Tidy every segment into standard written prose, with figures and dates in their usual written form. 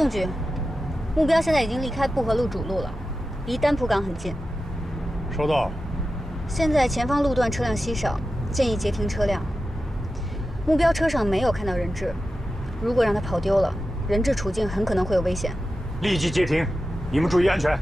宋局，目标现在已经离开布河路主路了，离丹浦港很近。收到。现在前方路段车辆稀少，建议截停车辆。目标车上没有看到人质，如果让他跑丢了，人质处境很可能会有危险。立即截停，你们注意安全。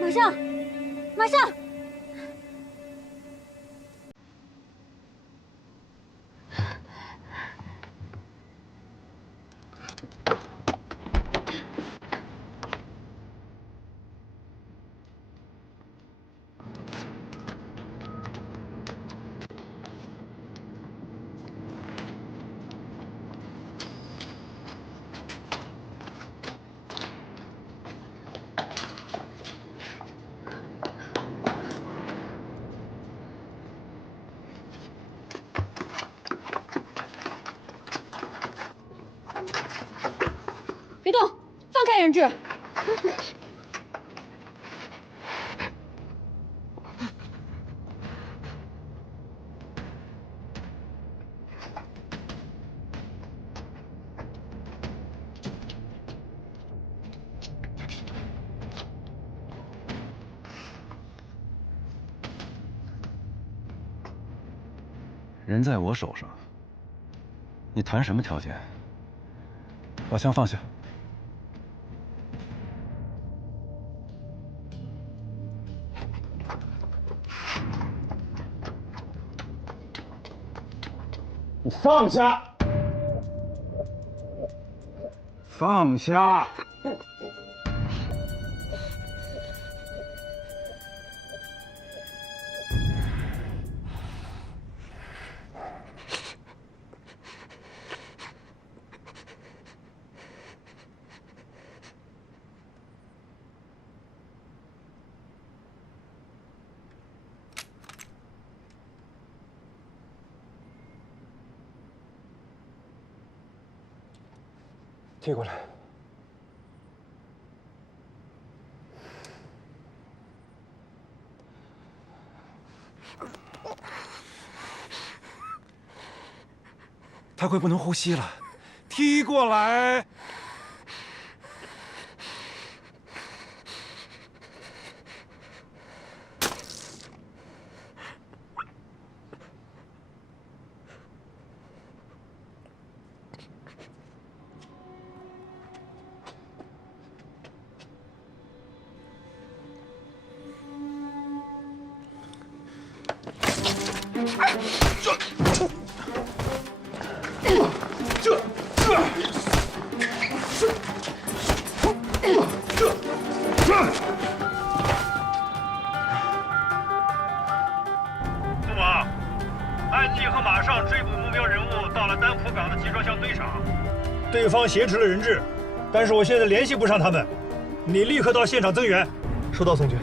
马上，马上！别动，放开人质！人在我手上，你谈什么条件？把枪放下。你放下！放下！贴过来。他快不能呼吸了，踢过来。这。对方挟持了人质，但是我现在联系不上他们，你立刻到现场增援。收到，宋军。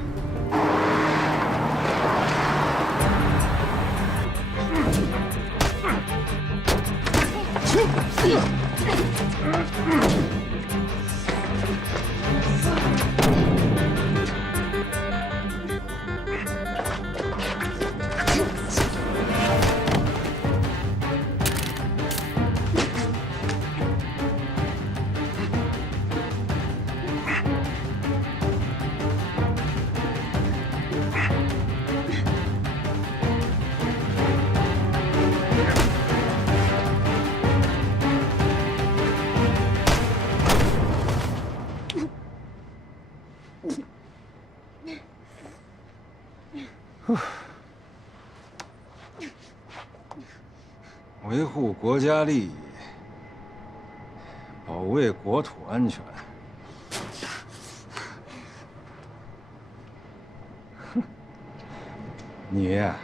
维护国家利益，保卫国土安全。哼，你呀，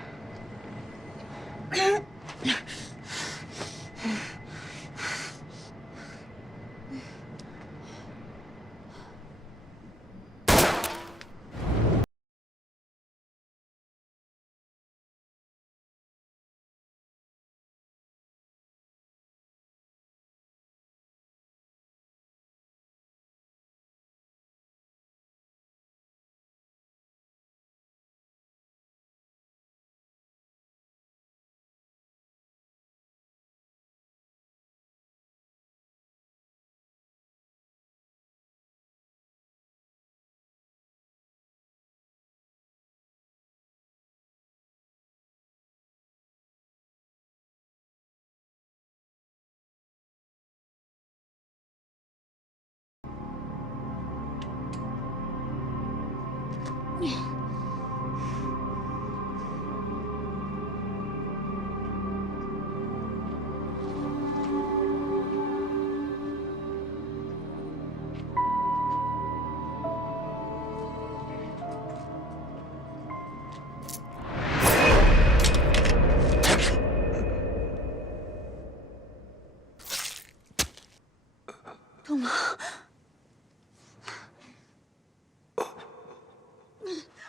东王，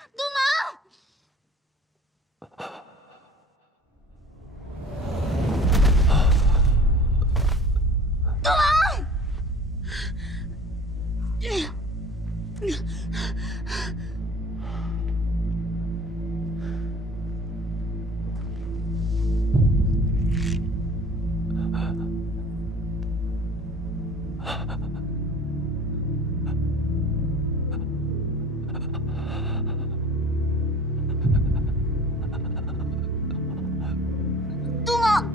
东王。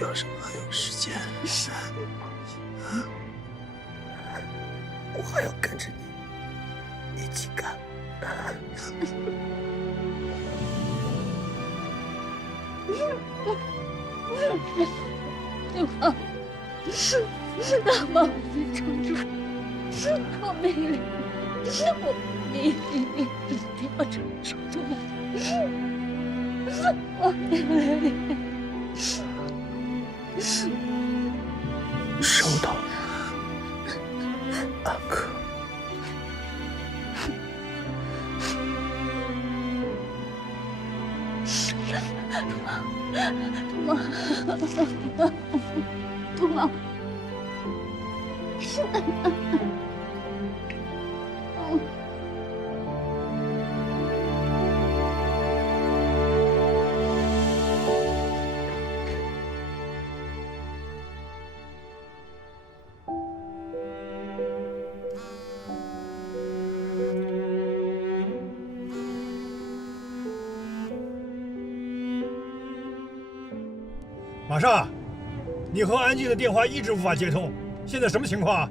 要是还有时间，我还要跟着你一起干。大妈，我没撑住，我没力，我没力，不要撑住，我没力。收到，阿珂。杜梦，马上，你和安静的电话一直无法接通，现在什么情况啊？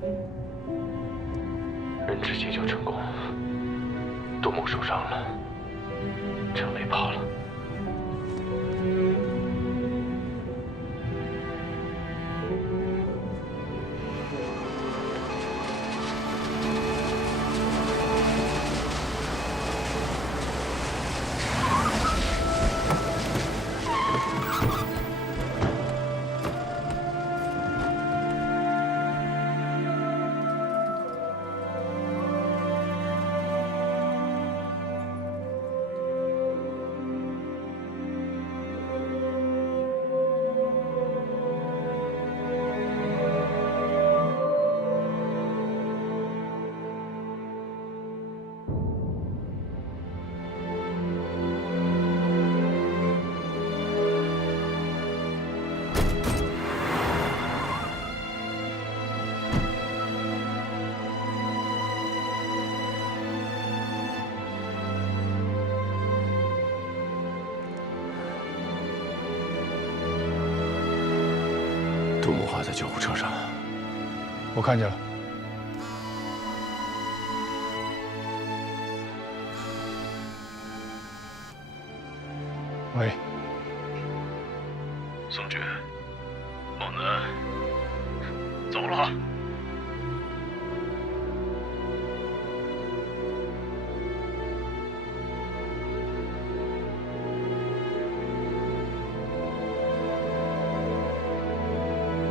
人质解救成功，杜梦受伤了，陈伟跑了。杜梦华在救护车上，我看见了。喂，宋局，猛男走了。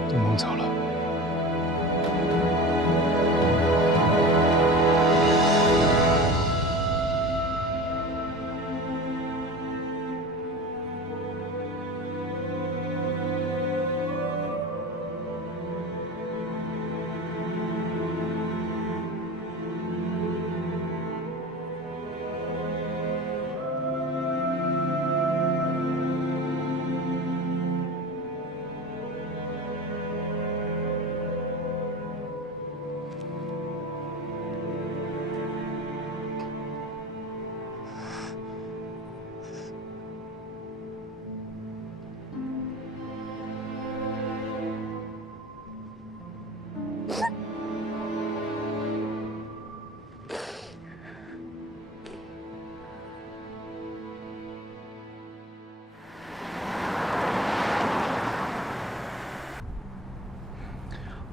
杜梦走了。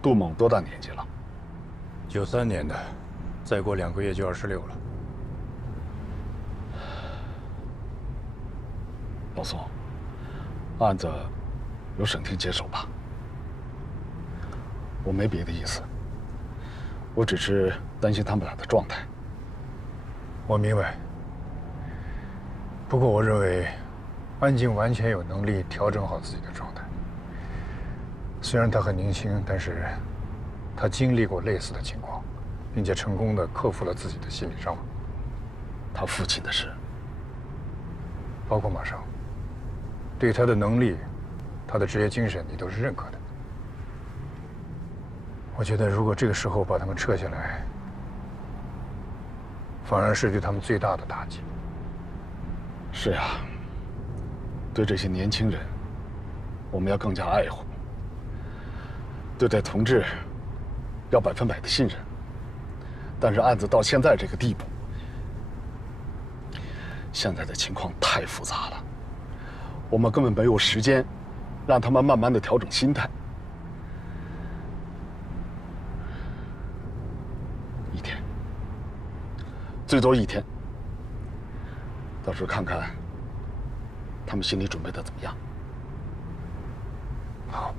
杜猛多大年纪了93年的，再过2个月就26了。老宋，案子由省厅接手吧。我没别的意思，我只是担心他们俩的状态。我明白。不过我认为，安静完全有能力调整好自己的状态。虽然他很年轻，但是他经历过类似的情况，并且成功地克服了自己的心理伤亡。他父亲的事，包括马上，对他的能力、他的职业精神，你都是认可的。我觉得，如果这个时候把他们撤下来，反而是对他们最大的打击。是呀，对这些年轻人，我们要更加爱护。对待同志，要100%的信任。但是案子到现在这个地步，现在的情况太复杂了，我们根本没有时间让他们慢慢的调整心态。1天，最多1天，到时候看看他们心理准备的怎么样。好。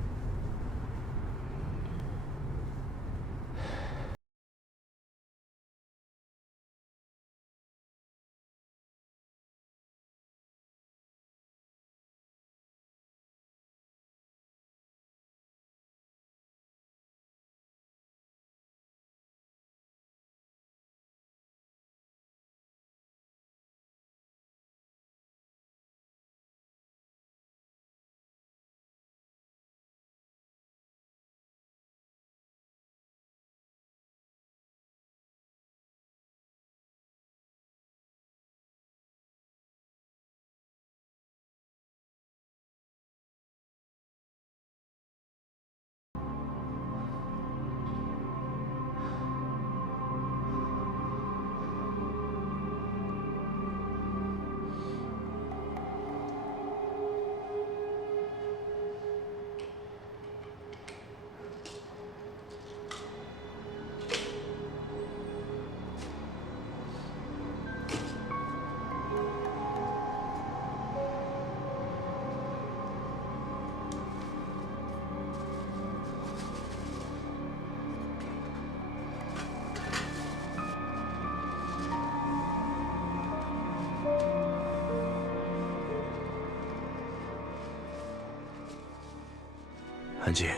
安静，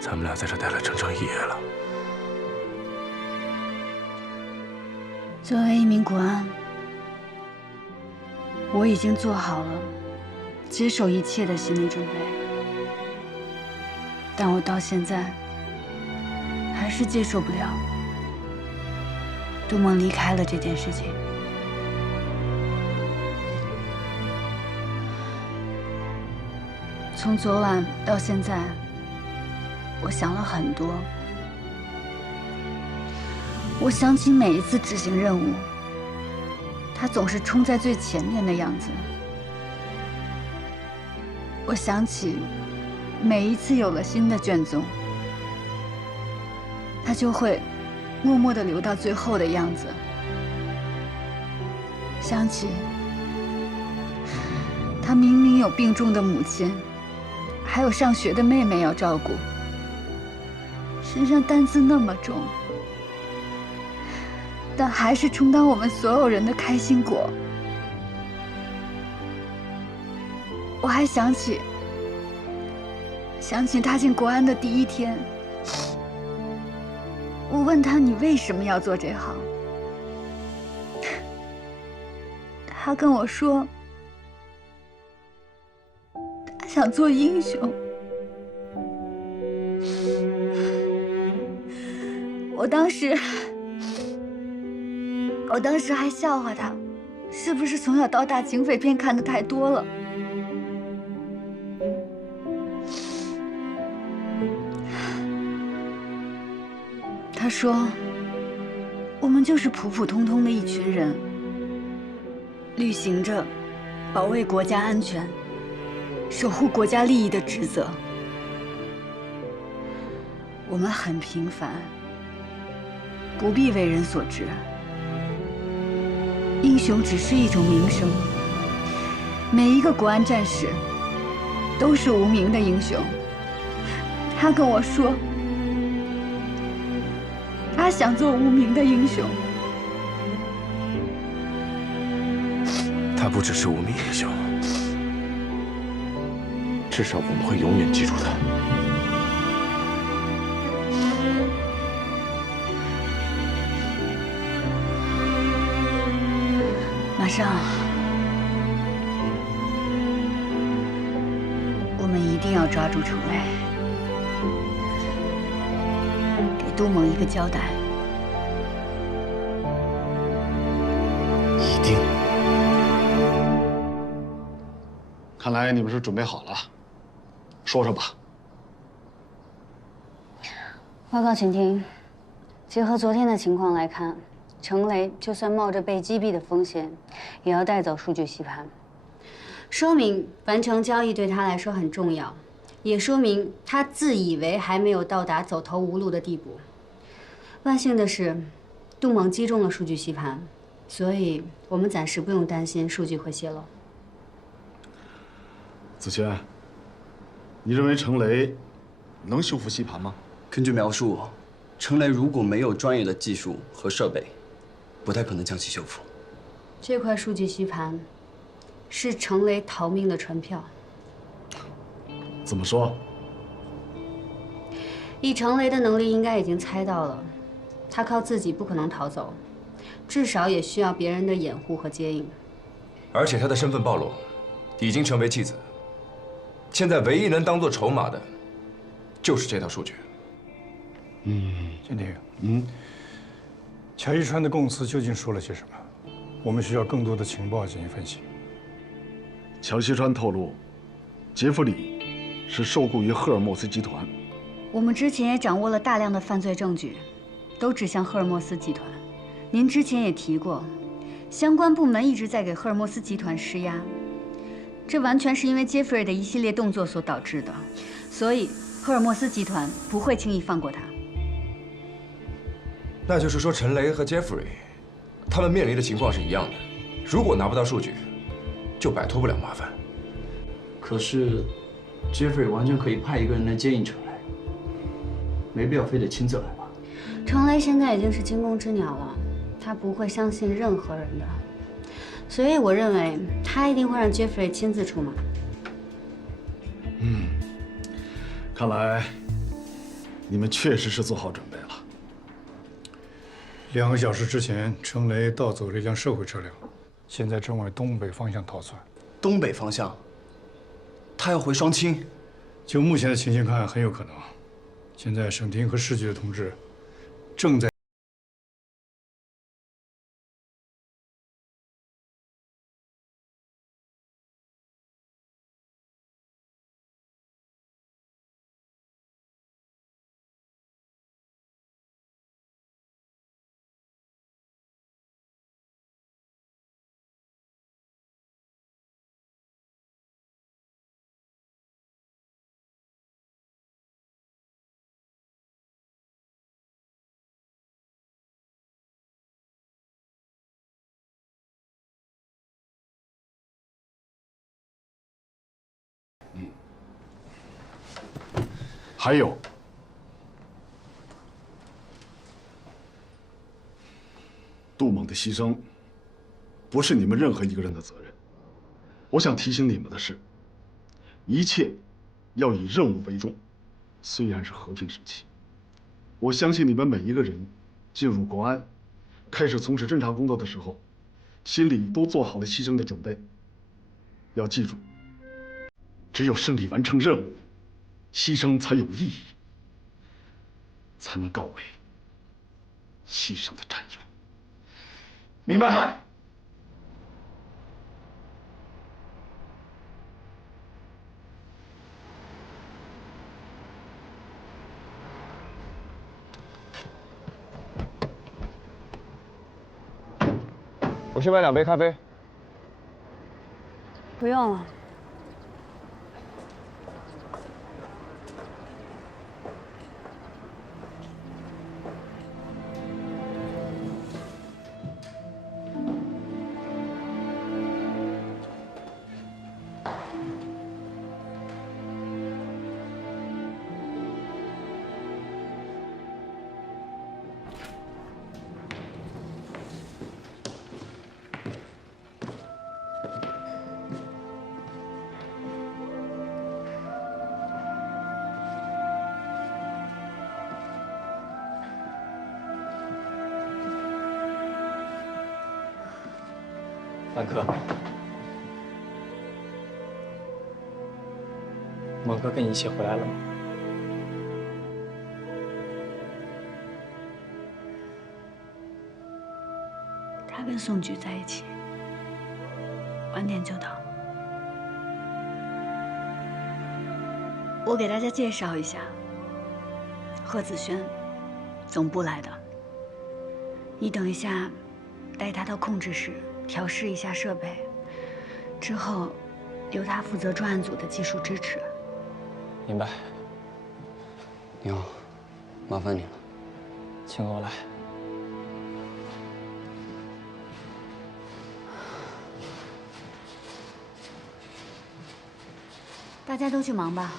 咱们俩在这待了整整1夜了。作为一名国安，我已经做好了接受一切的心理准备，但我到现在还是接受不了杜梦离开了这件事情。从昨晚到现在，我想了很多。我想起每一次执行任务，他总是冲在最前面的样子。我想起每一次有了新的卷宗，他就会默默地留到最后的样子。想起他明明有病重的母亲，还有上学的妹妹要照顾，身上担子那么重，但还是充当我们所有人的开心果。我还想起踏进国安的第1天，我问他你为什么要做这行，他跟我说他想做英雄。我当时还笑话他，是不是从小到大警匪片看得太多了？他说，我们就是普普通通的一群人，履行着保卫国家安全、守护国家利益的职责。我们很平凡，不必为人所知。英雄只是一种名声，每一个国安战士都是无名的英雄。他跟我说，他想做无名的英雄。他不只是无名英雄，至少我们会永远记住他。马上，我们一定要抓住程磊，给杜梦一个交代。一定。看来你们是准备好了，说说吧。报告请听，结合昨天的情况来看，程雷就算冒着被击毙的风险，也要带走数据吸盘，说明完成交易对他来说很重要，也说明他自以为还没有到达走投无路的地步。万幸的是，杜猛击中了数据吸盘，所以我们暂时不用担心数据会泄露。子谦，你认为程雷能修复吸盘吗？根据描述，程雷如果没有专业的技术和设备，不太可能将其修复。这块数据吸盘是程雷逃命的传票。怎么说？以程雷的能力，应该已经猜到了，他靠自己不可能逃走，至少也需要别人的掩护和接应。而且他的身份暴露，已经成为弃子。现在唯一能当做筹码的，就是这套数据。建庭，乔一川的供词究竟说了些什么？我们需要更多的情报进行分析。乔西川透露，杰弗里是受雇于赫尔墨斯集团。我们之前也掌握了大量的犯罪证据，都指向赫尔墨斯集团。您之前也提过，相关部门一直在给赫尔墨斯集团施压，这完全是因为杰弗瑞的一系列动作所导致的，所以赫尔墨斯集团不会轻易放过他。那就是说，陈雷和杰弗瑞，他们面临的情况是一样的。如果拿不到数据，就摆脱不了麻烦。可是，杰弗瑞完全可以派一个人来接应程雷，没必要非得亲自来吧？程雷现在已经是惊弓之鸟了，他不会相信任何人的，所以我认为他一定会让杰弗瑞亲自出马。看来你们确实是做好准备了。2个小时之前，程雷盗走了一辆社会车辆，现在正往东北方向逃窜。东北方向，他要回双清。就目前的情形看，很有可能。现在省厅和市局的同志正在。 还有，杜猛的牺牲，不是你们任何一个人的责任。我想提醒你们的是，一切要以任务为重。虽然是和平时期，我相信你们每一个人进入国安，开始从事侦查工作的时候，心里都做好了牺牲的准备。要记住，只有胜利完成任务，牺牲才有意义。 才能告慰牺牲的战友，明白？我去买2杯咖啡。不用了。兰克，猛哥跟你一起回来了吗？他跟宋局在一起，晚点就到。我给大家介绍一下，贺子轩，总部来的。你等一下，带他到控制室。 调试一下设备，之后由他负责专案组的技术支持。明白。你好，麻烦你了，请跟我来。大家都去忙吧。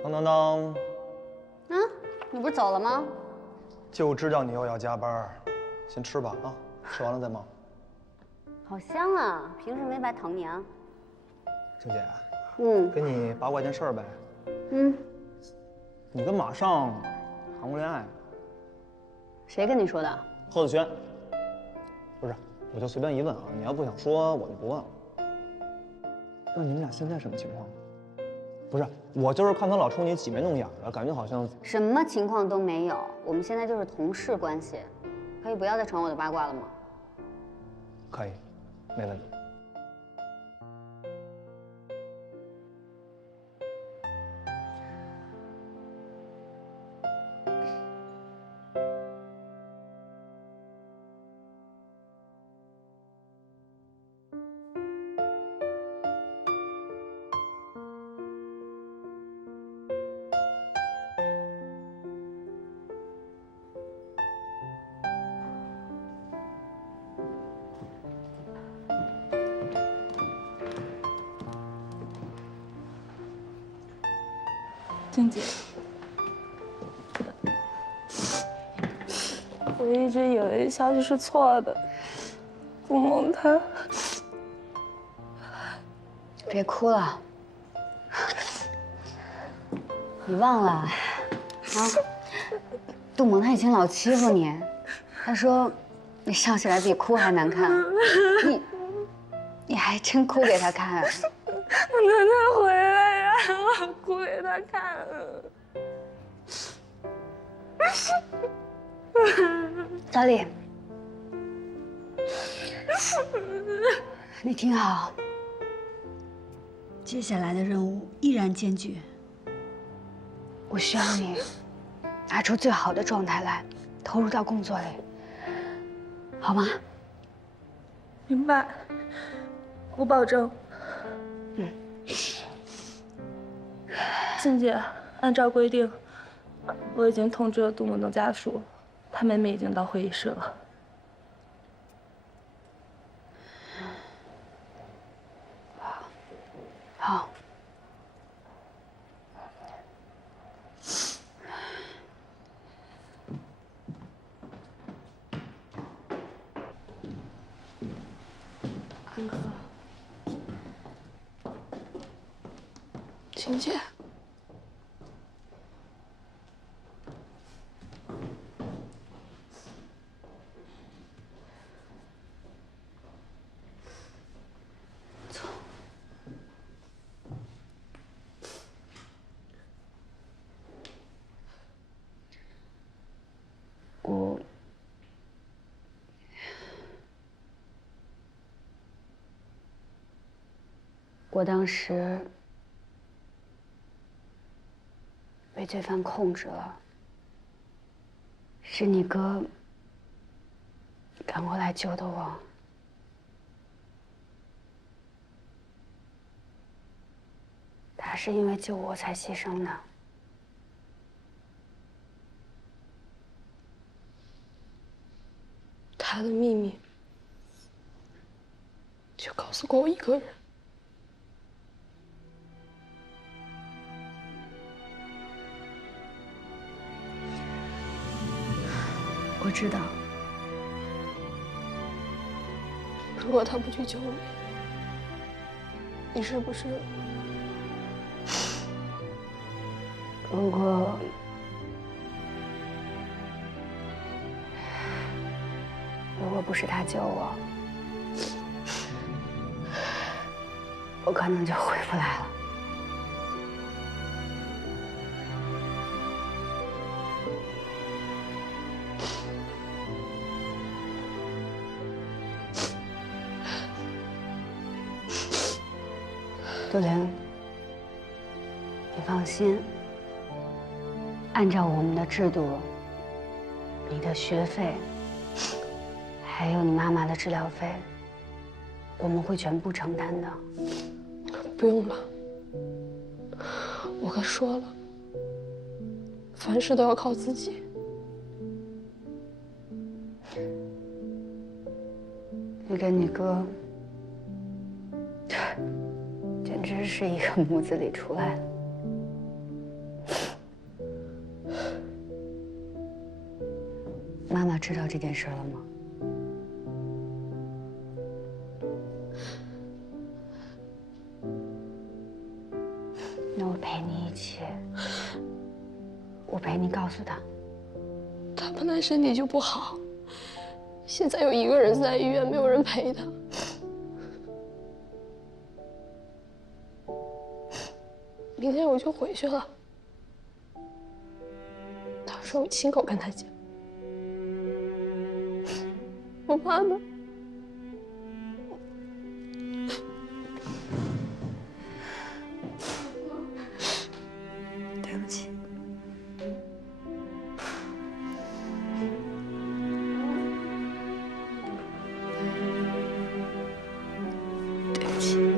当当当！嗯，你不是走了吗？就知道你又要加班，先吃吧啊，吃完了再忙。好香啊！平时没白疼你啊。静姐，跟你八卦件事儿呗。你跟马尚谈过恋爱？谁跟你说的？贺子轩。不是，我就随便一问啊，你要不想说，我就不问了。那你们俩现在什么情况？不是，我就是看他老冲你挤眉弄眼的，感觉好像什么情况都没有。我们现在就是同事关系，可以不要再传我的八卦了吗？可以，没问题。静姐，我一直以为消息是错的，顾梦他……别哭了，你忘了啊？杜萌他以前老欺负你，他说你笑起来比哭还难看，你还真哭给他看。等他回来呀，我哭给他看。小李，你听好，接下来的任务依然艰巨，我需要你拿出最好的状态来，投入到工作里，好吗？明白，我保证。静姐，按照规定，我已经通知了杜梦的家属，他妹妹已经到会议室了。好。安哥，静姐。我当时被罪犯控制了，是你哥赶过来救的我。他是因为救我才牺牲的。他的秘密就告诉过我一个人。我知道，如果他不去救你，你是不是？如果不是他救我，我可能就回不来了。杜玲，你放心，按照我们的制度，你的学费，还有你妈妈的治疗费，我们会全部承担的。不用了，我哥说了，凡事都要靠自己。你跟你哥，简直是一个模子里出来的。妈妈知道这件事了吗？那我陪你一起，我陪你告诉他。他本来身体就不好，现在有一个人在医院，没有人陪他。明天我就回去了，到时候我亲口跟他讲。我妈妈，对不起。对不起。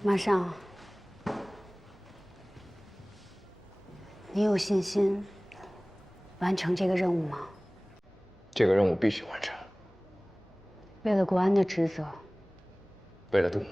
马上，你有信心完成这个任务吗？这个任务必须完成，为了国安的职责，为了杜牧。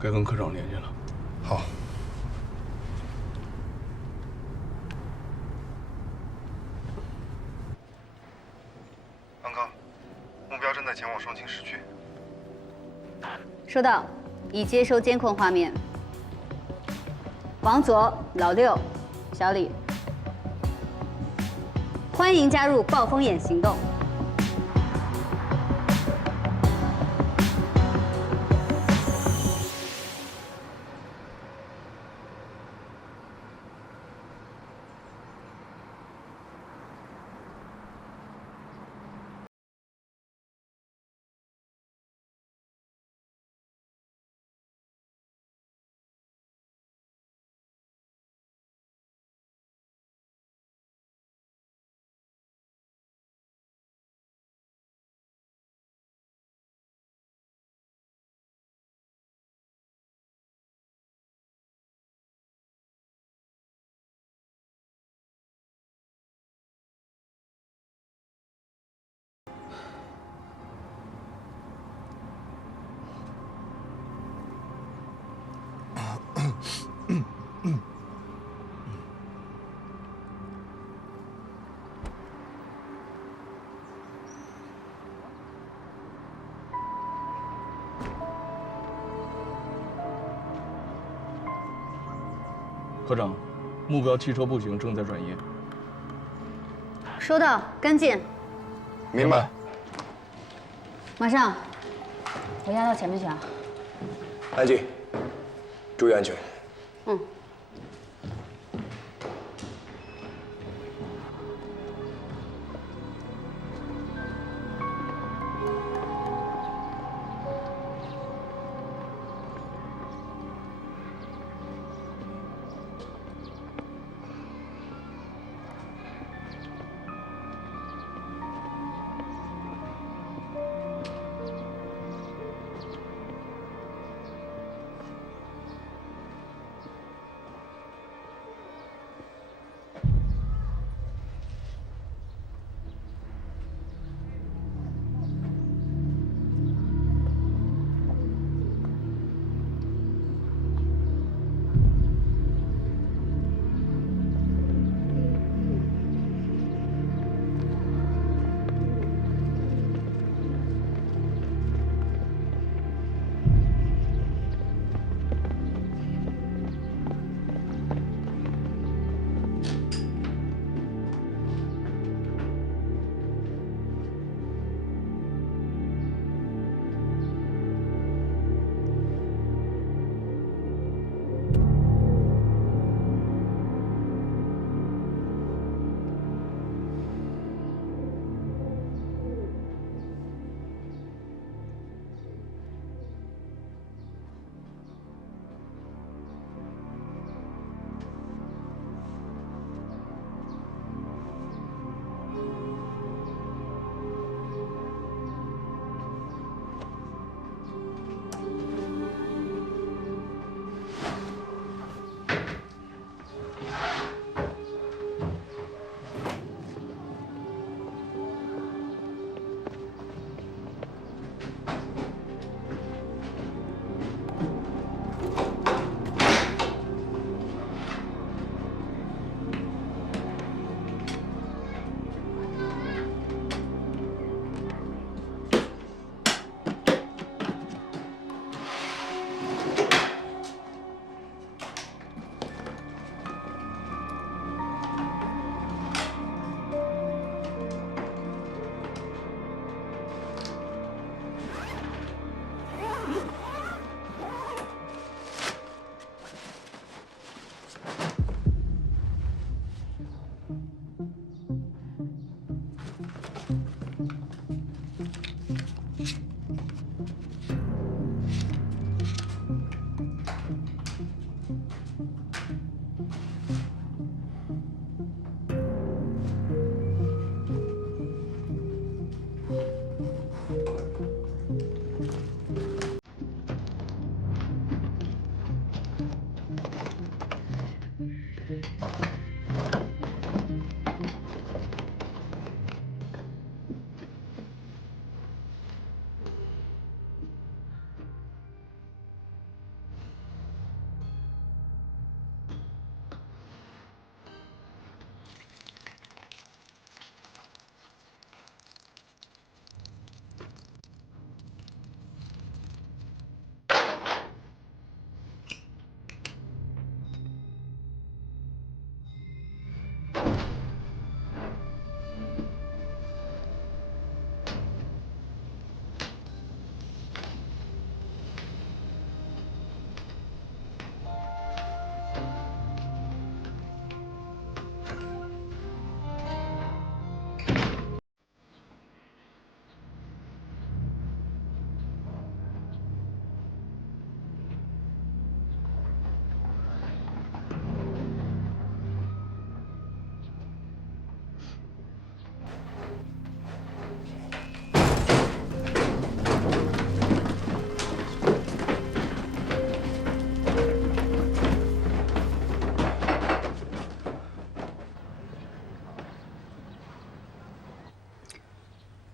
该跟科长联系了。好。安康，目标正在前往双清市区。收到，已接收监控画面。往左，老六，小李，欢迎加入暴风眼行动。科长，目标汽车步行正在转移。收到，跟进。明白。马上，我压到前面去啊。安静，注意安全。嗯。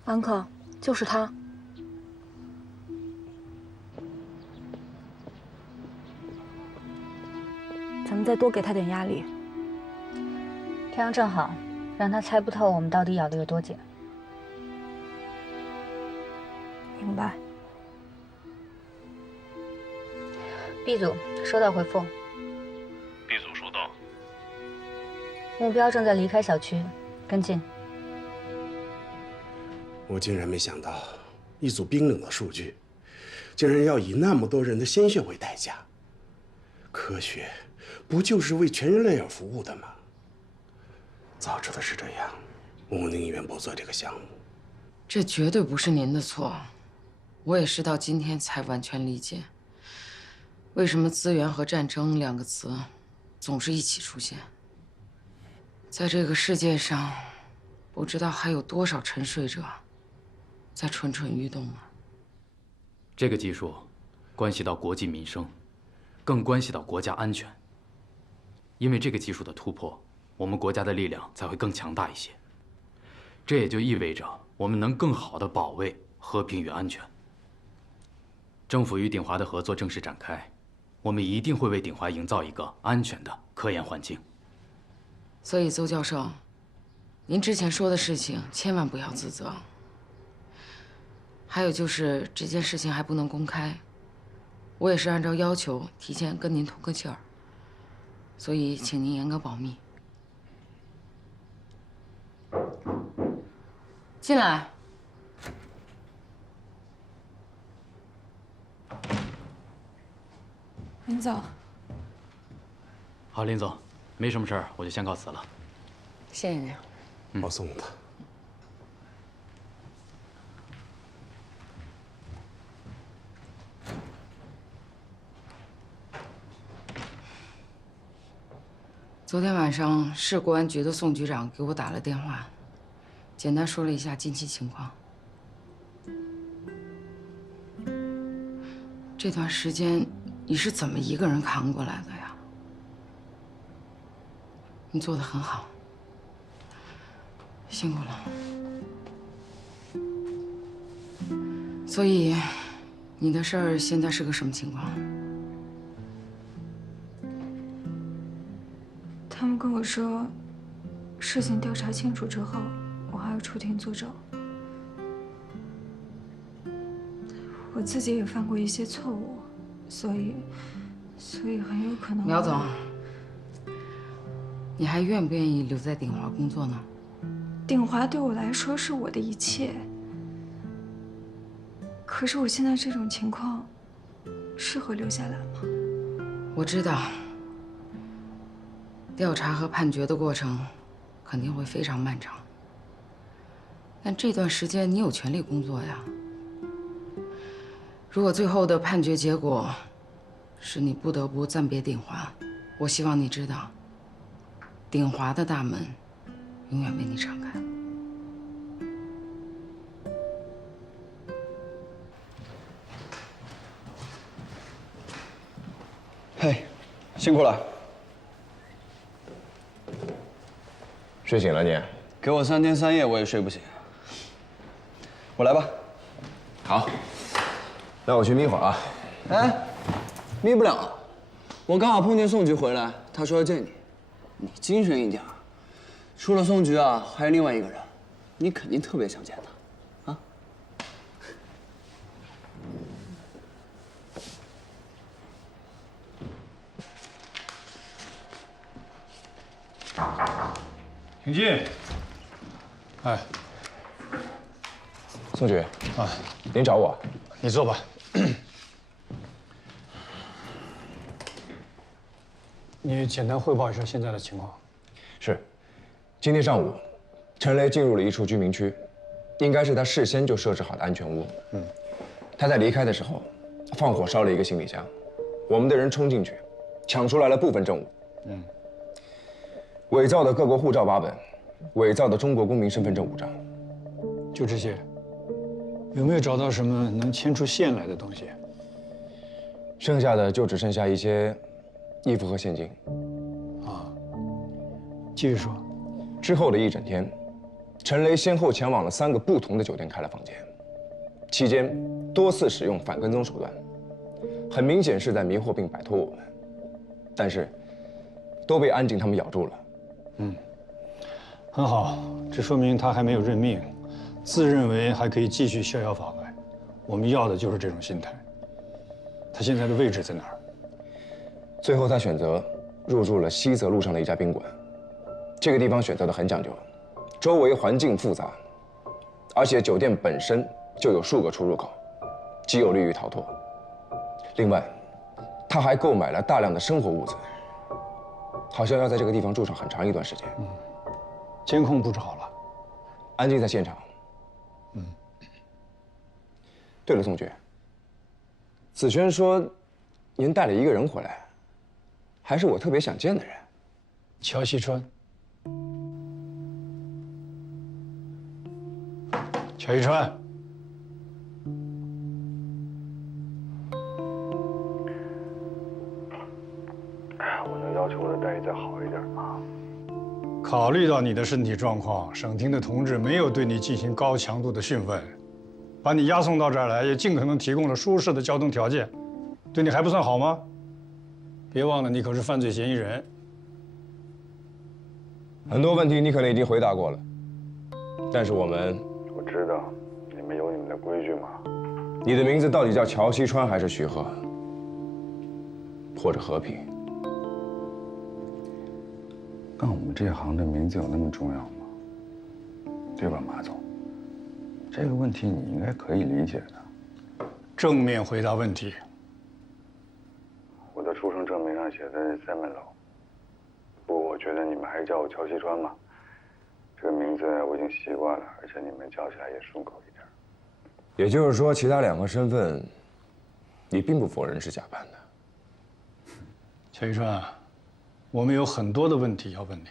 uncle，就是他。咱们再多给他点压力。这样正好，让他猜不透我们到底咬得有多紧。明白。B 组收到回复。 B 组收到。目标正在离开小区，跟进。 我竟然没想到，一组冰冷的数据，竟然要以那么多人的鲜血为代价。科学，不就是为全人类而服务的吗？早知道是这样，我宁愿不做这个项目。这绝对不是您的错，我也是到今天才完全理解，为什么资源和战争两个词总是一起出现。在这个世界上，不知道还有多少沉睡者。 在蠢蠢欲动呢。这个技术关系到国计民生，更关系到国家安全。因为这个技术的突破，我们国家的力量才会更强大一些。这也就意味着我们能更好地保卫和平与安全。政府与鼎华的合作正式展开，我们一定会为鼎华营造一个安全的科研环境。所以，邹教授，您之前说的事情千万不要自责。 还有就是这件事情还不能公开，我也是按照要求提前跟您通个气儿，所以请您严格保密。进来。林总。好，林总，没什么事儿，我就先告辞了。谢谢您。我送他。 昨天晚上市公安局的宋局长给我打了电话，简单说了一下近期情况。这段时间你是怎么一个人扛过来的呀？你做得很好，辛苦了。所以，你的事儿现在是个什么情况？ 他们跟我说，事情调查清楚之后，我还要出庭作证。我自己也犯过一些错误，所以很有可能。苗总，你还愿不愿意留在鼎华工作呢？鼎华对我来说是我的一切，可是我现在这种情况，适合留下来吗？我知道。 调查和判决的过程肯定会非常漫长，但这段时间你有权利工作呀。如果最后的判决结果是你不得不暂别鼎华，我希望你知道，鼎华的大门永远为你敞开。嘿，辛苦了。睡醒了你？给我3天3夜我也睡不醒。我来吧。好，那我去眯会儿啊。哎，眯不了，我刚好碰见宋局回来，他说要见你，你精神一点。除了宋局啊，还有另外一个人，你肯定特别想见他，啊？请进。哎，宋局啊，您找我？你坐吧。你简单汇报一下现在的情况。是，今天上午，陈雷进入了一处居民区，应该是他事先就设置好的安全屋。他在离开的时候，放火烧了一个行李箱，我们的人冲进去，抢出来了部分证物。伪造的各国护照8本，伪造的中国公民身份证5张。就这些，有没有找到什么能牵出线来的东西？剩下的就只剩下一些衣服和现金。啊，继续说。之后的一整天，陈雷先后前往了3个不同的酒店开了房间，期间多次使用反跟踪手段，很明显是在迷惑并摆脱我们，但是都被安静他们咬住了。很好，这说明他还没有认命，自认为还可以继续逍遥法外。我们要的就是这种心态。他现在的位置在哪儿？最后他选择入住了西泽路上的一家宾馆，这个地方选择的很讲究，周围环境复杂，而且酒店本身就有数个出入口，极有利于逃脱。另外，他还购买了大量的生活物资，好像要在这个地方住上很长一段时间。监控布置好了，安静在现场。对了，宋局，子轩说，您带了一个人回来，还是我特别想见的人。乔西川。乔西川。我能要求我的待遇再好一点吗？考虑到你的身体状况，省厅的同志没有对你进行高强度的讯问，把你押送到这儿来，也尽可能提供了舒适的交通条件，对你还不算好吗？别忘了，你可是犯罪嫌疑人。很多问题你可能已经回答过了，但是我知道，你们有你们的规矩嘛。你的名字到底叫乔西川还是徐鹤，或者和平？干我们这行的名字有那么重要吗？对吧，马总？这个问题你应该可以理解的。正面回答问题。我的出生证明上写的是Simon楼，不过我觉得你们还是叫我乔西川吧。这个名字我已经习惯了，而且你们叫起来也顺口一点。也就是说，其他2个身份，你并不否认是假扮的。乔西川，我们有很多的问题要问你。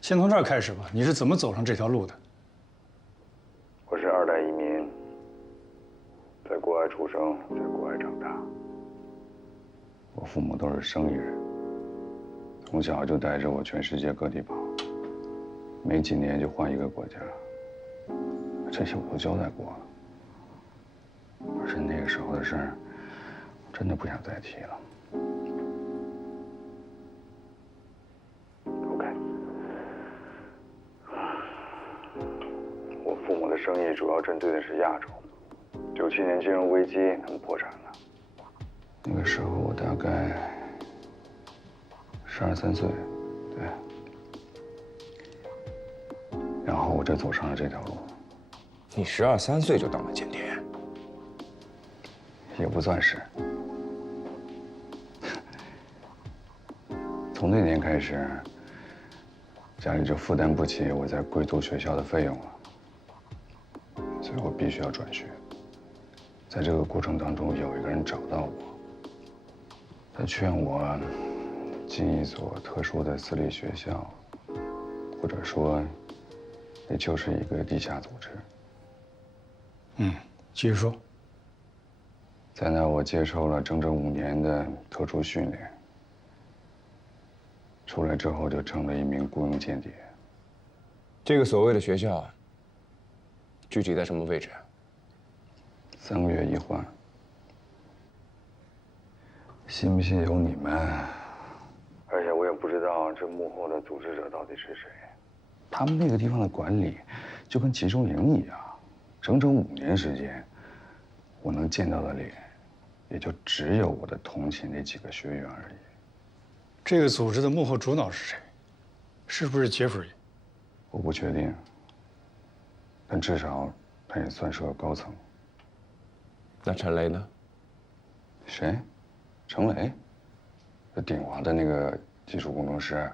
先从这儿开始吧，你是怎么走上这条路的？我是2代移民，在国外出生，在国外长大。我父母都是生意人，从小就带着我全世界各地跑，没几年就换一个国家，这些我都交代过了。而且那个时候的事儿，我真的不想再提了。我父母的生意主要针对的是亚洲。97年金融危机，他们破产了。那个时候我大概12、13岁，对。然后我就走上了这条路。你12、13岁就当了间谍？也不算是。从那年开始，家里就负担不起我在贵族学校的费用了，所以我必须要转学。在这个过程当中，有一个人找到我，他劝我进一所特殊的私立学校，或者说，也就是一个地下组织。继续说。在那，我接受了整整5年的特殊训练。出来之后就成了一名雇佣间谍。这个所谓的学校，具体在什么位置？3个月一换。信不信由你们。而且我也不知道这幕后的组织者到底是谁。他们那个地方的管理，就跟集中营一样，整整5年时间，我能见到的脸，也就只有我的同寝那几个学员而已。这个组织的幕后主脑是谁？是不是杰弗瑞？我不确定，但至少他也算是个高层。那陈雷呢？谁？程雷？鼎华的那个技术工程师。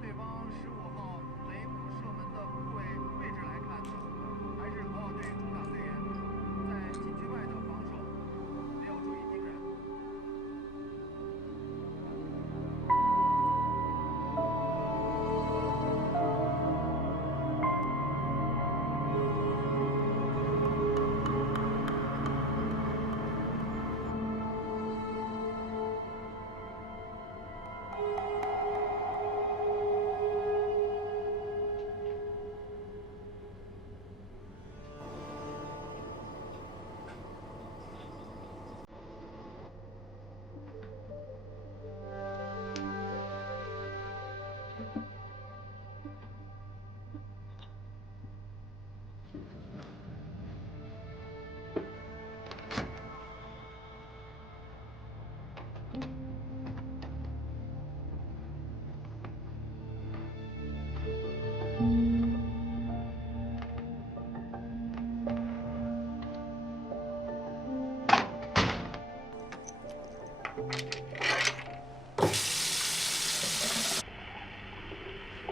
对方15号雷姆射门的部位位置来看，还是国奥队主场队员在禁区外的防守没有注意盯人。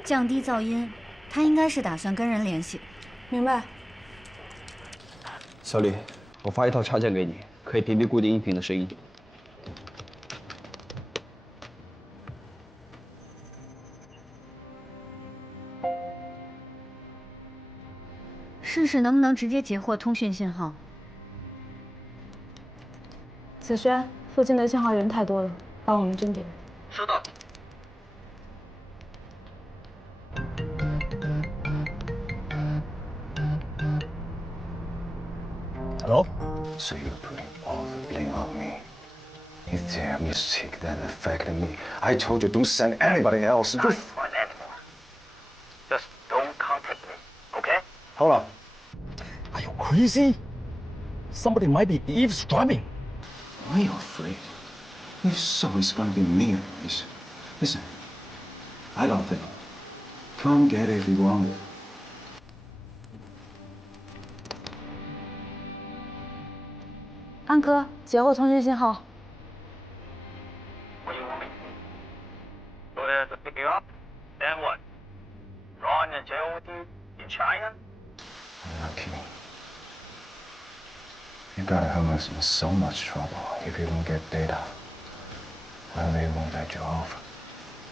降低噪音，他应该是打算跟人联系。明白。小李，我发一套插件给你，可以屏蔽固定音频的声音。试试能不能直接截获通讯信号。子轩，附近的信号人太多了，帮我们甄别。收到。Hello? So you're putting all the blame on me. You damn mistake that affected me. I told you don't send anybody else. Not for anyone. Just don't contact me, okay? Hold on. Are you crazy? Somebody might be eavesdropping. Why are you afraid? If so, it's gonna be me anyways. Listen, I got it. Come get it if you want it. 安哥，截获通讯信号。What do you want me to do? Go there to pick you up? Then what? Run in jail with you in China? I'm not kidding. You got us in so much trouble if you don't get data. Well, they won't let you off.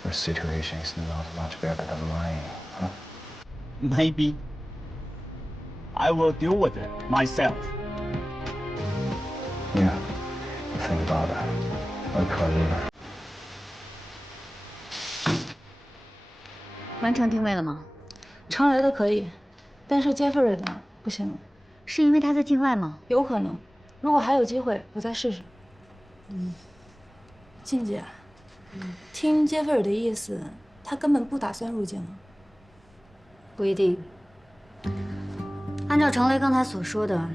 Your situation is not much better than mine, huh? Maybe. I will deal with it myself. Yeah, think about that. I'll call you. 完成定位了吗？程雷的可以，但是杰弗瑞的不行。是因为他在境外吗？有可能。如果还有机会，我再试试。静姐，听杰弗瑞的意思，他根本不打算入境。不一定。按照程雷刚才所说的，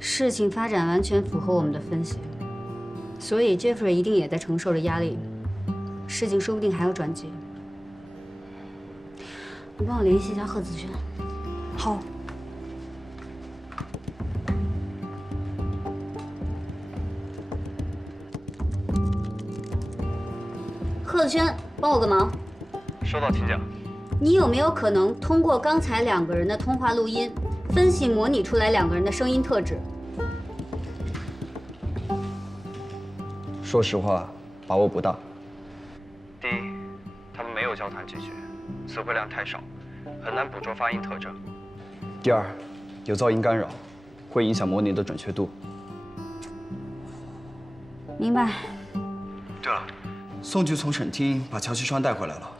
事情发展完全符合我们的分析，所以 Jeffrey 一定也在承受着压力，事情说不定还有转机。你帮我联系一下贺子轩。好。贺子轩，帮我个忙。收到，请讲。你有没有可能通过刚才2个人的通话录音，分析模拟出来2个人的声音特质？说实话，把握不大。第一，他们没有交谈几句，词汇量太少，很难捕捉发音特征。第二，有噪音干扰，会影响模拟的准确度。明白。对了，宋局从省厅把乔西川带回来了。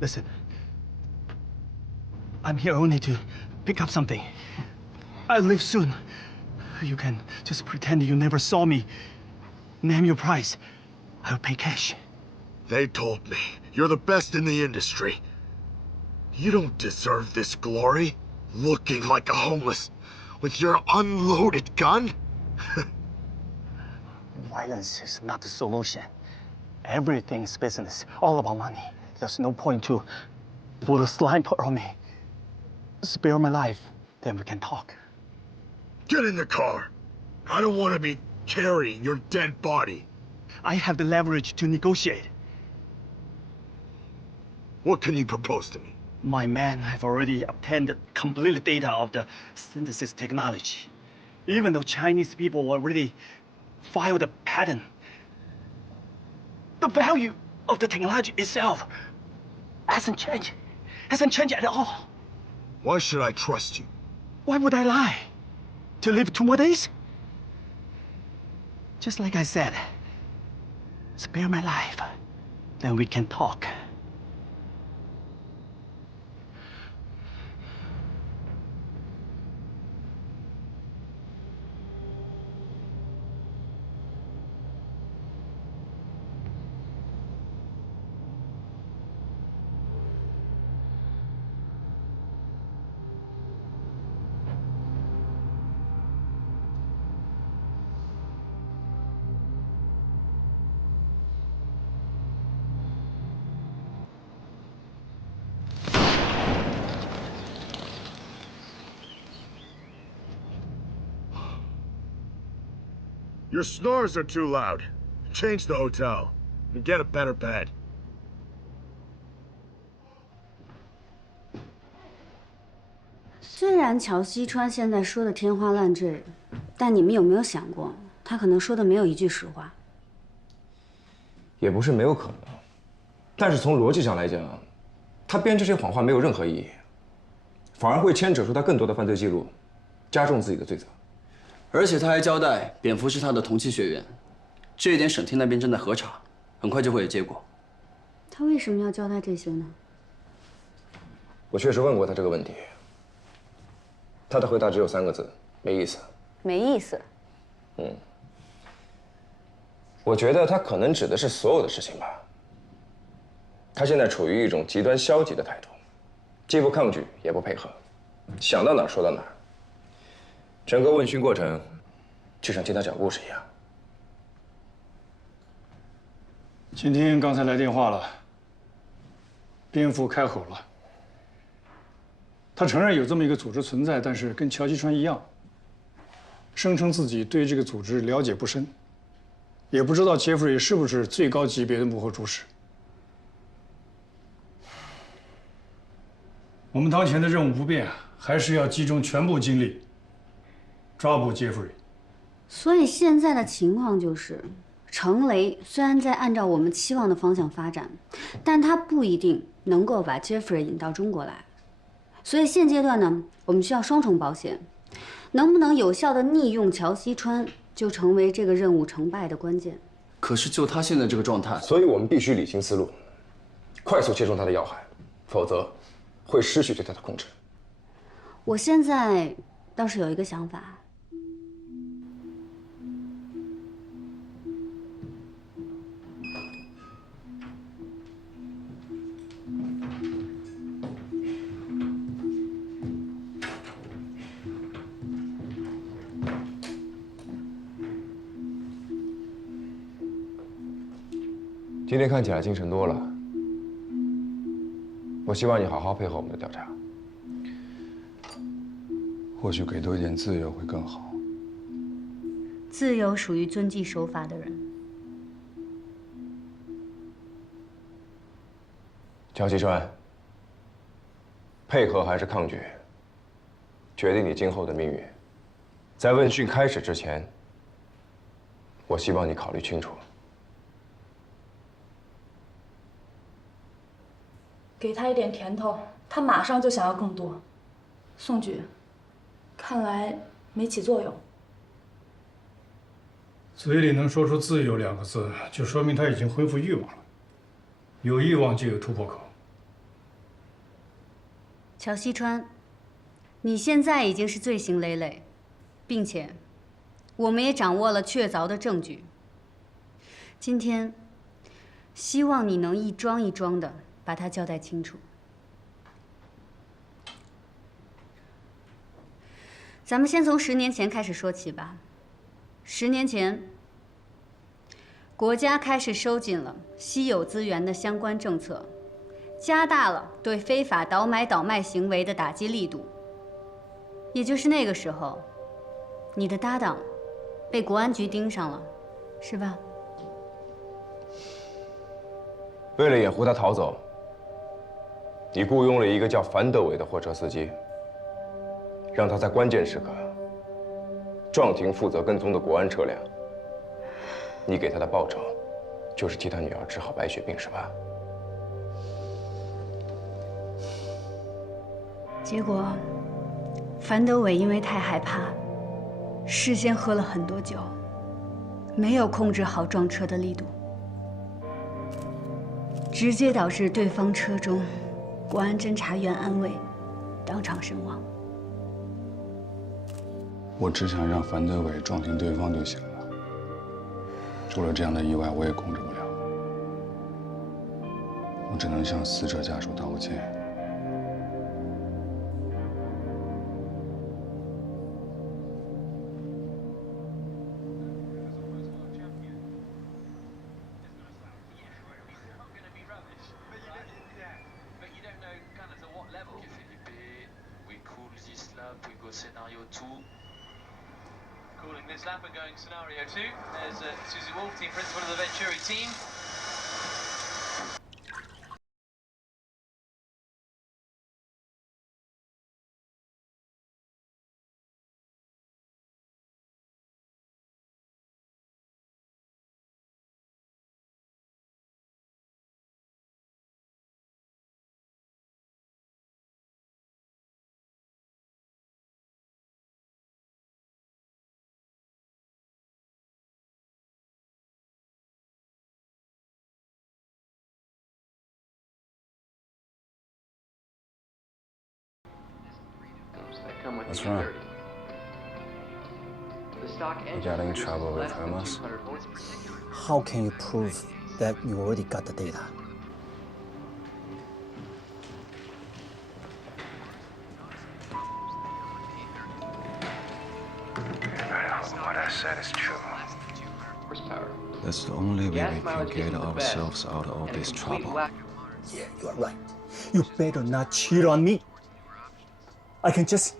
Listen. I'm here only to pick up something. I'll leave soon. You can just pretend you never saw me. Name your price. I'll pay cash. They told me you're the best in the industry. You don't deserve this glory, looking like a homeless with your unloaded gun. Violence is not the solution. Everything's business, all about money. There's no point to put a sniper on me. Spare my life, then we can talk. Get in the car. I don't want to be carrying your dead body. I have the leverage to negotiate. What can you propose to me? My men have already obtained the complete data of the synthesis technology. Even though Chinese people already filed a patent, the value of the technology itself hasn't changed at all. Why should I trust you? Why would I lie? To live 2 more days? Just like I said, spare my life, then we can talk. Your snores are too loud. Change the hotel and get a better bed. 虽然乔西川现在说的天花乱坠，但你们有没有想过，他可能说的没有一句实话？也不是没有可能，但是从逻辑上来讲，他编这些谎话没有任何意义，反而会牵扯出他更多的犯罪记录，加重自己的罪责。而且他还交代蝙蝠是他的同期学员，这一点省厅那边正在核查，很快就会有结果。他为什么要交代这些呢？我确实问过他这个问题，他的回答只有3个字：没意思。没意思。我觉得他可能指的是所有的事情吧。他现在处于一种极端消极的态度，既不抗拒也不配合，想到哪儿说到哪儿。整个问讯过程，就像听他讲故事一样。今天刚才来电话了，蝙蝠开口了。他承认有这么一个组织存在，但是跟乔西川一样，声称自己对这个组织了解不深，也不知道杰弗瑞是不是最高级别的幕后主使。我们当前的任务不变，还是要集中全部精力抓捕杰弗瑞。所以现在的情况就是，程雷虽然在按照我们期望的方向发展，但他不一定能够把杰弗瑞引到中国来。所以现阶段呢，我们需要双重保险，能不能有效的逆用乔西川，就成为这个任务成败的关键。可是就他现在这个状态，所以我们必须理清思路，快速切中他的要害，否则会失去对他的控制。我现在倒是有一个想法。 今天看起来精神多了，我希望你好好配合我们的调查。或许给多一点自由会更好。自由属于遵纪守法的人。乔西川，配合还是抗拒，决定你今后的命运。在问讯开始之前，我希望你考虑清楚。 给他一点甜头，他马上就想要更多。宋局，看来没起作用。嘴里能说出“自由”2个字，就说明他已经恢复欲望了。有欲望就有突破口。乔西川，你现在已经是罪行累累，并且我们也掌握了确凿的证据。今天，希望你能一桩一桩的。 把它交代清楚。咱们先从10年前开始说起吧。10年前，国家开始收紧了稀有资源的相关政策，加大了对非法倒买倒卖行为的打击力度。也就是那个时候，你的搭档被国安局盯上了，是吧？为了掩护他逃走。 你雇佣了一个叫樊德伟的货车司机，让他在关键时刻撞停负责跟踪的国安车辆。你给他的报酬，就是替他女儿治好白血病，是吧？结果，樊德伟因为太害怕，事先喝了很多酒，没有控制好撞车的力度，直接导致对方车中。 国安侦查员安慰，当场身亡。我只想让樊德伟撞停对方就行了。出了这样的意外，我也控制不了。我只能向死者家属道歉。 Scenario 2. Calling this lap and going scenario 2. There's Susie Wolf, team principal of the Venturi team. What's wrong? You got in trouble with Hermes? How can you prove that you already got the data? What I said is true. That's the only way we can get ourselves out of all this trouble. Yeah, you are right. You better not cheat on me. I can just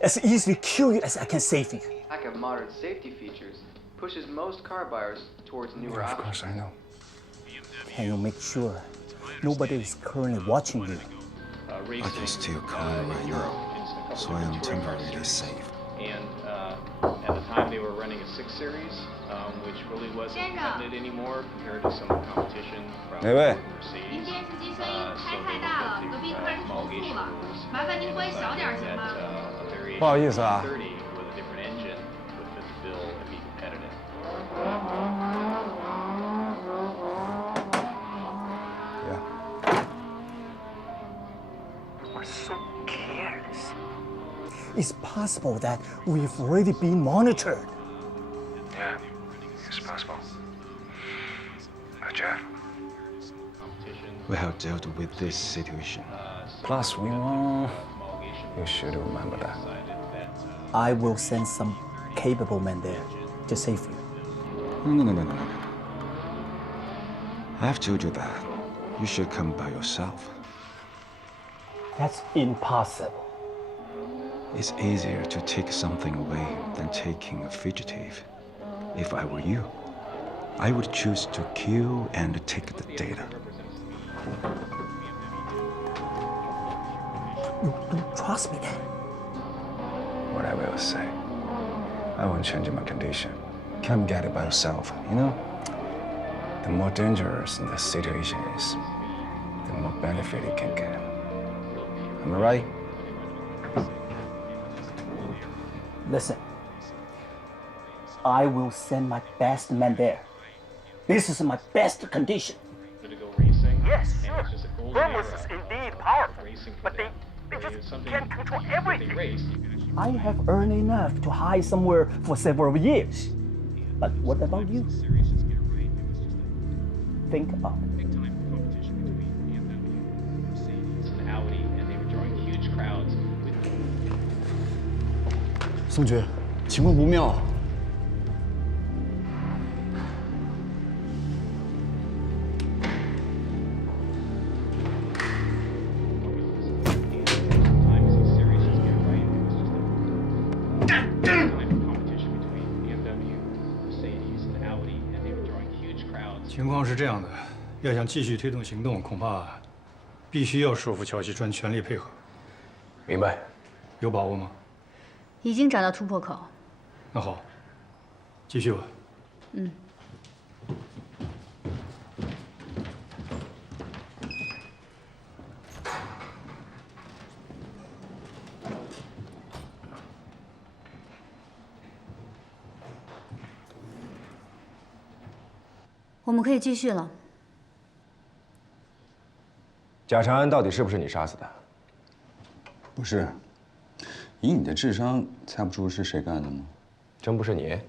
as easily kill you as I can save you. Lack of modern safety features pushes most car buyers towards newer options. Of course, I know. Can you make sure nobody is currently watching you? I can still call you right now, so I am temporarily safe. And at the time, they were running a 6 Series, which really wasn't cutting it anymore compared to some of the competition from Mercedes. So they looked at the small gauge Motors, and that a very 不好意思啊， are so careless. It's possible that we've already been monitored. Yeah, it's possible. Jeff, We have dealt with this situation. plus Wing you should remember that. I will send some capable men there to save you. No. I've told you that. You should come by yourself. That's impossible. It's easier to take something away than taking a fugitive. If I were you, I would choose to kill and take the data. You don't trust me then? What I will say, I won't change my condition. Come get it by yourself, you know? The more dangerous the situation is, the more benefit it can get. Am I right? Listen, I will send my best men there. This is my best condition. Yes, sure. Romulus is indeed powerful, but they just can't control everything. I have earned enough to hide somewhere for several years. But what about you? Think about it. Audi, and they were drawing huge crowds. 宋局，情况不妙啊！情况是这样的，要想继续推动行动，恐怕必须要说服乔西川全力配合。明白。有把握吗？已经找到突破口。那好，继续吧。嗯。我们可以继续了。贾长安到底是不是你杀死的？不是，以你的智商，猜不出是谁干的吗？真不是你？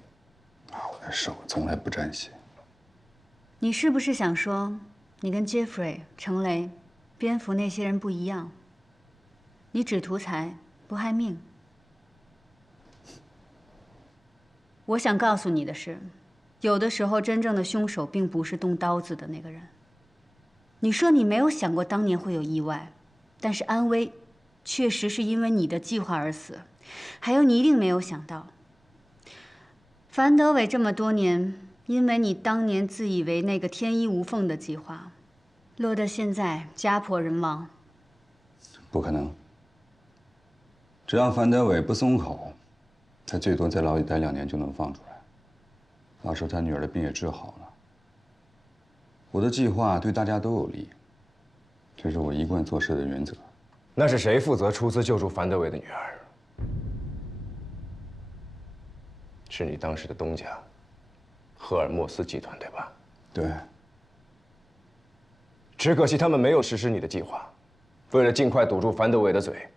我的手从来不沾血。你是不是想说，你跟 Jeffrey、程雷、蝙蝠那些人不一样？你只图财，不害命。我想告诉你的是。有的时候，真正的凶手并不是动刀子的那个人。你说你没有想过当年会有意外，但是安危确实是因为你的计划而死。还有，你一定没有想到，樊德伟这么多年，因为你当年自以为那个天衣无缝的计划，落得现在家破人亡。不可能。只要樊德伟不松口，他最多在牢里待2年就能放出来。到时候他女儿的病也治好了。我的计划对大家都有利，这是我一贯做事的原则。那是谁负责出资救助樊德伟的女儿？是你当时的东家，赫尔墨斯集团，对吧？对。只可惜他们没有实施你的计划，为了尽快堵住樊德伟的嘴，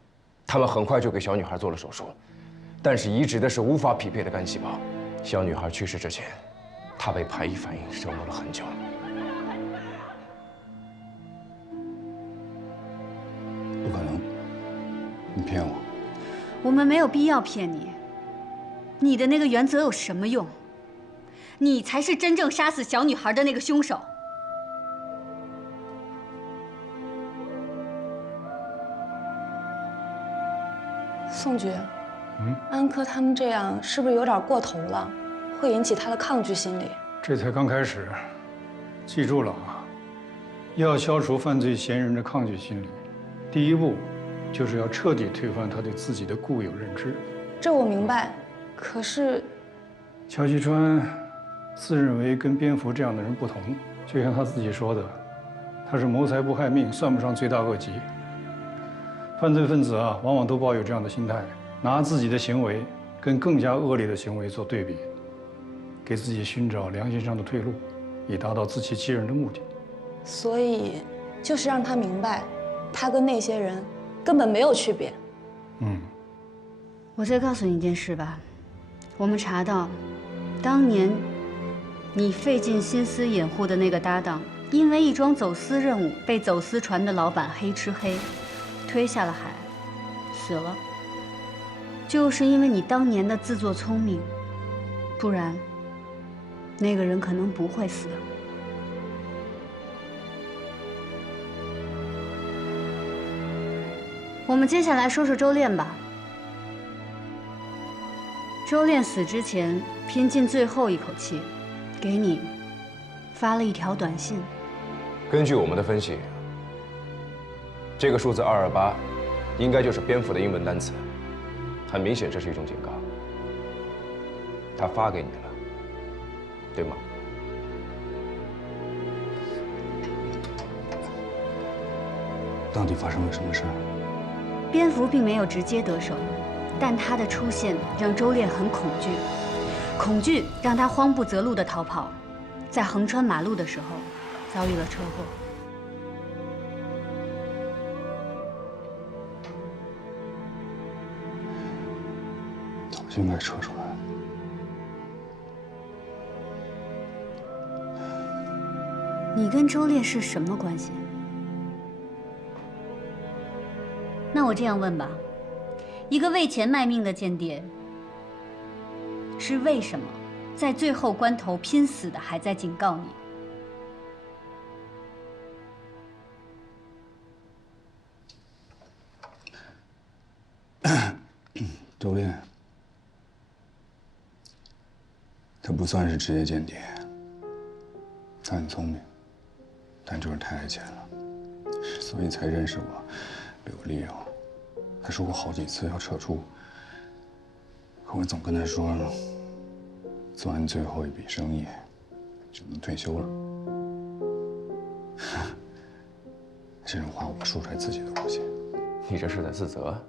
他们很快就给小女孩做了手术，但是移植的是无法匹配的干细胞。小女孩去世之前，她被排异反应折磨了很久。不可能，你骗我！我们没有必要骗你。你的那个原则有什么用？你才是真正杀死小女孩的那个凶手。宋局。安科他们这样是不是有点过头了？会引起他的抗拒心理。这才刚开始，记住了啊！要消除犯罪嫌疑人的抗拒心理，第一步就是要彻底推翻他对自己的固有认知。这我明白，可是乔西川自认为跟蝙蝠这样的人不同，就像他自己说的，他是谋财不害命，算不上罪大恶极。犯罪分子啊，往往都抱有这样的心态。拿自己的行为跟更加恶劣的行为做对比，给自己寻找良心上的退路，以达到自欺欺人的目的。所以，就是让他明白，他跟那些人根本没有区别。我再告诉你一件事吧，我们查到，当年你费尽心思掩护的那个搭档，因为一桩走私任务被走私船的老板黑吃黑，推下了海，死了。就是因为你当年的自作聪明，不然那个人可能不会死。我们接下来说说周炼吧。周炼死之前拼尽最后一口气，给你发了一条短信。根据我们的分析，这个数字228应该就是蝙蝠的英文单词，很明显这是一种警告。他发给你了，对吗？到底发生了什么事儿？蝙蝠并没有直接得手，但他的出现让周炼很恐惧，恐惧让他慌不择路地逃跑，在横穿马路的时候遭遇了车祸。早就应该撤出来。你跟周炼是什么关系？那我这样问吧，一个为钱卖命的间谍，是为什么在最后关头拼死的还在警告你？周炼，他不算是职业间谍，他很聪明，但就是太爱钱了，所以才认识我，被我利用。他说过好几次要撤出，可我总跟他说，做完最后一笔生意就能退休了。这种话我说出来自己都不信。你这是在自责？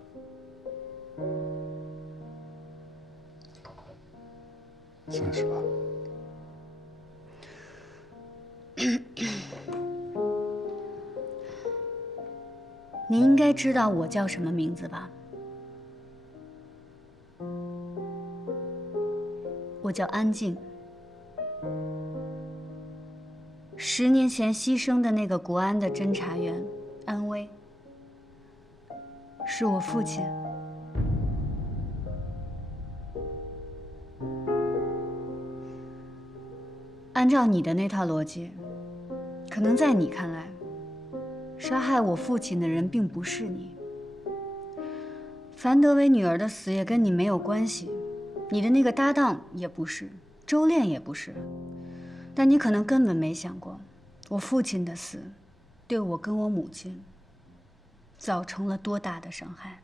算是吧。你应该知道我叫什么名字吧？我叫安静。10年前牺牲的那个国安的侦查员安威，是我父亲。按照你的那套逻辑，可能在你看来，杀害我父亲的人并不是你。樊德伟女儿的死也跟你没有关系，你的那个搭档也不是，周炼也不是。但你可能根本没想过，我父亲的死，对我跟我母亲造成了多大的伤害。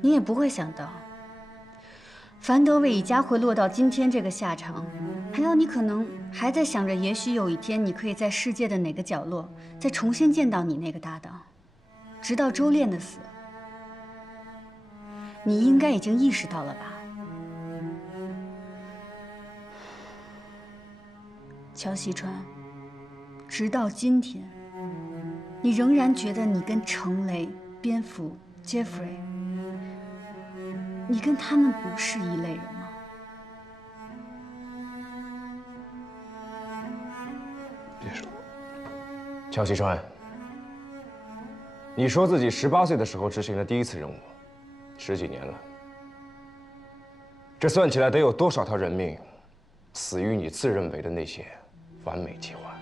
你也不会想到，樊德伟一家会落到今天这个下场。还有，你可能还在想着，也许有一天你可以在世界的哪个角落再重新见到你那个搭档。直到周炼的死，你应该已经意识到了吧？乔西川，直到今天，你仍然觉得你跟程雷、蝙蝠、Jeffrey， 你跟他们不是一类人吗？别说，乔西川，你说自己18岁的时候执行了第一次任务，10几年了，这算起来得有多少条人命死于你自认为的那些完美计划？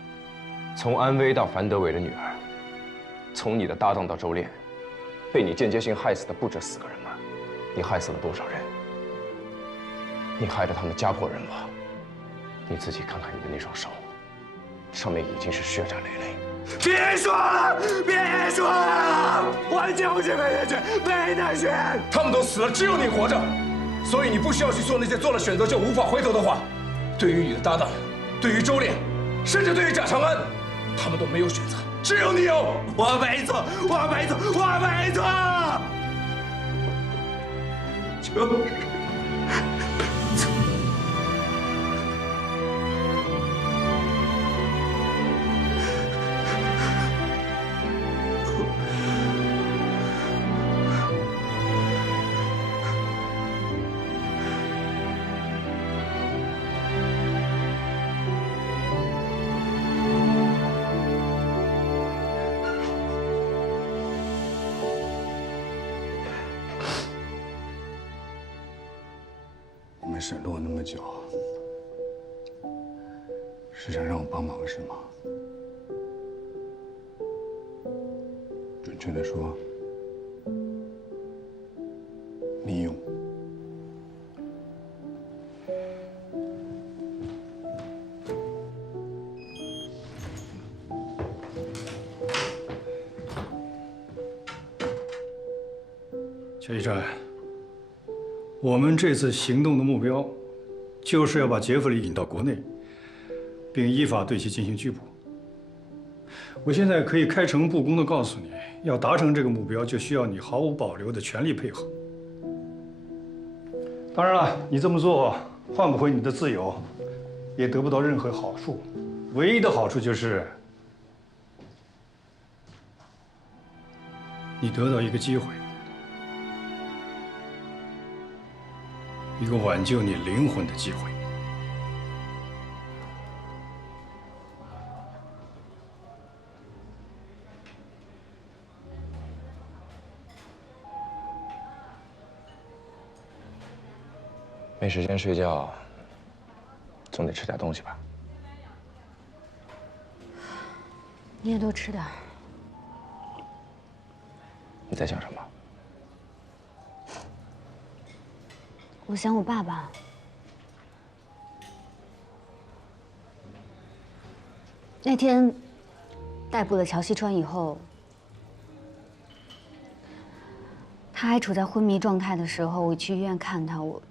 从安薇到樊德伟的女儿，从你的搭档到周炼，被你间接性害死的不止4个人吗？你害死了多少人？你害得他们家破人亡，你自己看看你的那双手，上面已经是血染累累。别说了，别说了，我就是没得选，没得选。他们都死了，只有你活着，所以你不需要去说那些做了选择就无法回头的话。对于你的搭档，对于周炼，甚至对于贾长安，他们都没有选择，只有你有。我没错，我没错，我没错。就是们沈洛那么久，是想让我帮忙是吗？准确的说，利用。邱一战，我们这次行动的目标，就是要把杰弗里引到国内，并依法对其进行拘捕。我现在可以开诚布公地告诉你，要达成这个目标，就需要你毫无保留的全力配合。当然了，你这么做换不回你的自由，也得不到任何好处，唯一的好处就是，你得到一个机会。 一个挽救你灵魂的机会。没时间睡觉，总得吃点东西吧？你也多吃点。你在想什么？ 我想我爸爸。那天逮捕了乔西川以后，他还处在昏迷状态的时候，我去医院看他，我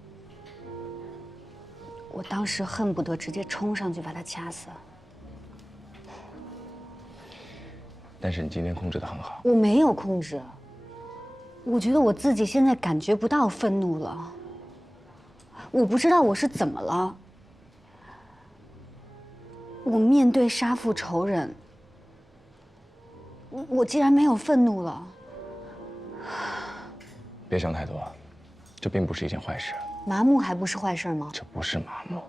当时恨不得直接冲上去把他掐死。但是你今天控制得很好。我没有控制，我觉得我自己现在感觉不到愤怒了。 我不知道我是怎么了。我面对杀父仇人，我竟然没有愤怒了。别想太多，这并不是一件坏事。麻木还不是坏事吗？这不是麻木，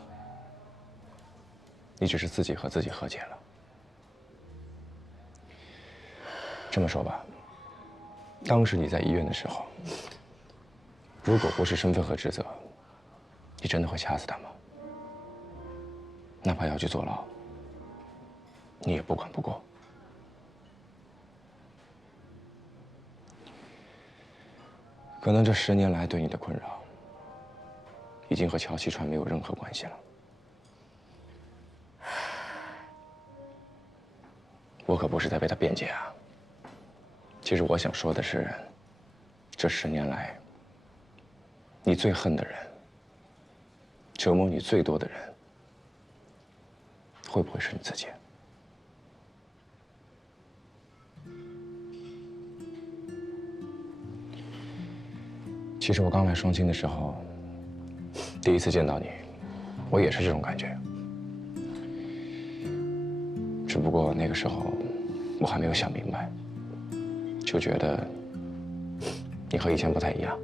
你只是自己和自己和解了。这么说吧，当时你在医院的时候，如果不是身份和职责， 你真的会掐死他吗？哪怕要去坐牢，你也不管不顾。可能这10年来对你的困扰，已经和乔西川没有任何关系了。我可不是在为他辩解啊。其实我想说的是，这10年来，你最恨的人。 折磨你最多的人，会不会是你自己？其实我刚来双清的时候，第一次见到你，我也是这种感觉。只不过那个时候，我还没有想明白，就觉得你和以前不太一样。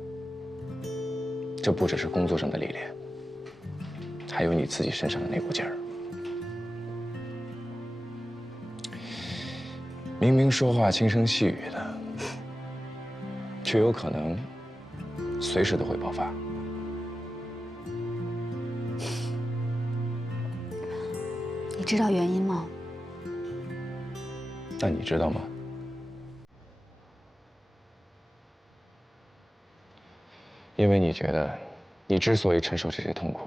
这不只是工作上的历练。 还有你自己身上的那股劲儿，明明说话轻声细语的，却有可能随时都会爆发。你知道原因吗？那你知道吗？因为你觉得，你之所以承受这些痛苦。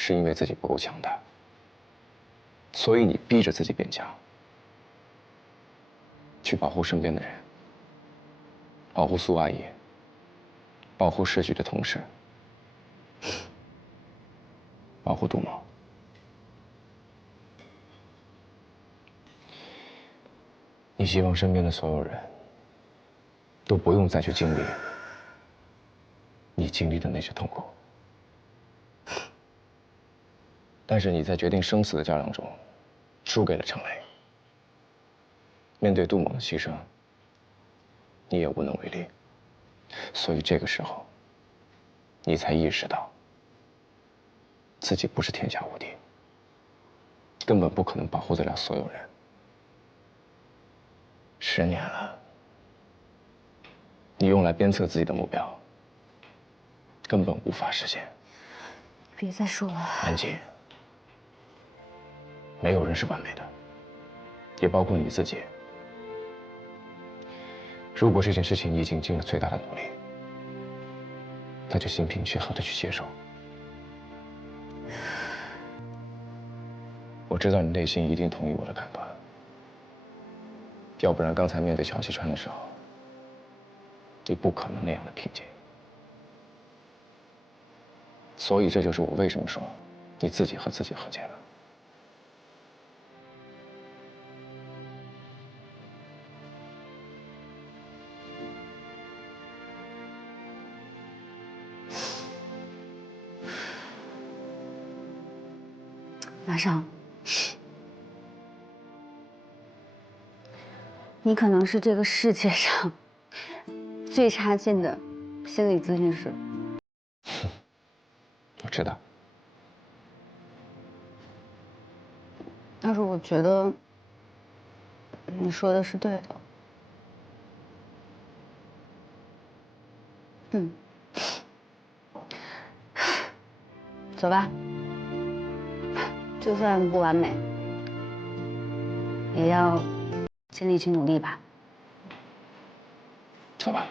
是因为自己不够强大，所以你逼着自己变强，去保护身边的人，保护苏阿姨，保护市局的同事，保护杜某。你希望身边的所有人都不用再去经历你经历的那些痛苦。 但是你在决定生死的较量中，输给了程雷。面对杜某的牺牲，你也无能为力。所以这个时候，你才意识到，自己不是天下无敌，根本不可能保护得了所有人。10年了，你用来鞭策自己的目标，根本无法实现。别再说了。安静。没有人是完美的，也包括你自己。如果这件事情你已经尽了最大的努力，那就心平气和的去接受。我知道你内心一定同意我的看法，要不然刚才面对乔西川的时候，你不可能那样的平静。所以这就是我为什么说你自己和自己和解了。马上，你可能是这个世界上最差劲的心理咨询师。我知道。但是我觉得你说的是对的。嗯，走吧。就算不完美，也要尽力去努力吧。走吧。